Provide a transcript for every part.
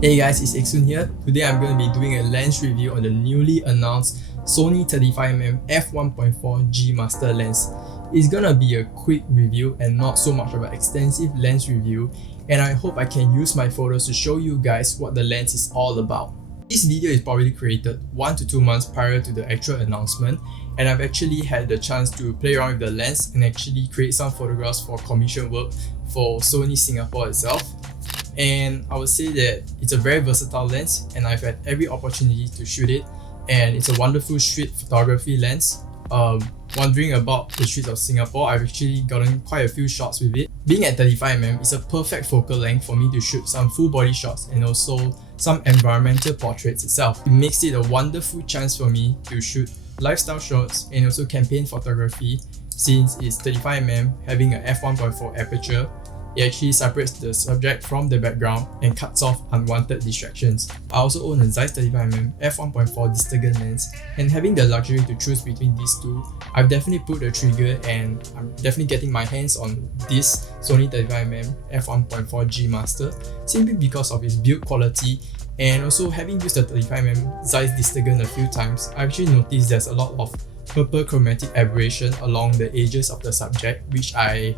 Hey guys, it's Iksun here. Today I'm going to be doing a lens review on the newly announced Sony 35mm f1.4 G Master lens. It's gonna be a quick review and not so much of an extensive lens review, and I hope I can use my photos to show you guys what the lens is all about. This video is probably created 1 to 2 months prior to the actual announcement, and I've actually had the chance to play around with the lens and actually create some photographs for commission work for Sony Singapore itself. And I would say that it's a very versatile lens and I've had every opportunity to shoot it, and it's a wonderful street photography lens. Wondering about the streets of Singapore, I've actually gotten quite a few shots with it. Being at 35mm, it's a perfect focal length for me to shoot some full body shots and also some environmental portraits itself. It makes it a wonderful chance for me to shoot lifestyle shots and also campaign photography, since it's 35mm having a f1.4 aperture. It actually separates the subject from the background and cuts off unwanted distractions. I also own a Zeiss 35mm f1.4 Distagon lens, and having the luxury to choose between these two, I've definitely pulled the trigger and I'm definitely getting my hands on this Sony 35mm f1.4 G Master simply because of its build quality. And also, having used the 35mm Zeiss Distagon a few times, I've actually noticed there's a lot of purple chromatic aberration along the edges of the subject, which I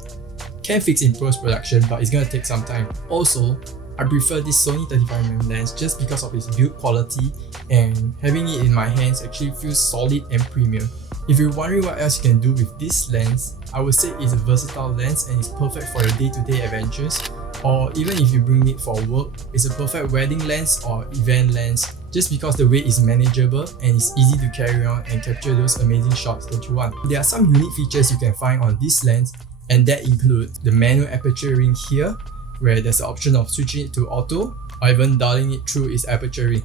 can fix in post-production, but it's gonna take some time. Also, I prefer this Sony 35mm lens just because of its build quality, and having it in my hands actually feels solid and premium. If you're wondering what else you can do with this lens, I would say it's a versatile lens and it's perfect for your day-to-day adventures, or even if you bring it for work, it's a perfect wedding lens or event lens just because the weight is manageable and it's easy to carry on and capture those amazing shots that you want. There are some unique features you can find on this lens, and that includes the manual aperture ring here, where there's the option of switching it to auto or even dialing it through its aperture ring.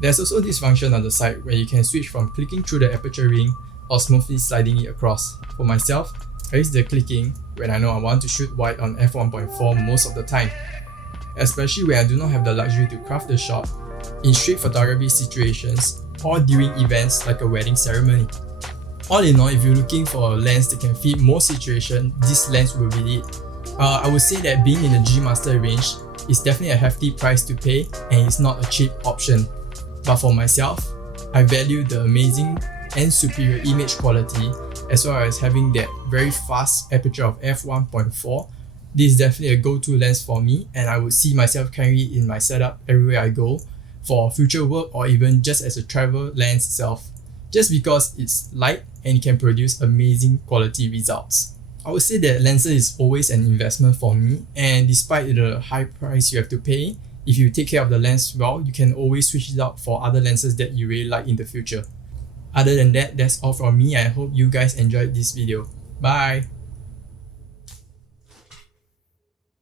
There's also this function on the side where you can switch from clicking through the aperture ring or smoothly sliding it across. For myself, I use the clicking when I know I want to shoot wide on f1.4 most of the time, especially when I do not have the luxury to craft the shot in street photography situations or during events like a wedding ceremony. All in all, if you're looking for a lens that can fit most situations, this lens will be it. I would say that being in the G Master range is definitely a hefty price to pay and it's not a cheap option. But for myself, I value the amazing and superior image quality, as well as having that very fast aperture of f1.4. This is definitely a go-to lens for me, and I would see myself carrying it in my setup everywhere I go for future work or even just as a travel lens itself, just because it's light and it can produce amazing quality results. I would say that lenses is always an investment for me, and despite the high price you have to pay, if you take care of the lens well, you can always switch it out for other lenses that you really like in the future. Other than that, that's all from me. I hope you guys enjoyed this video. Bye!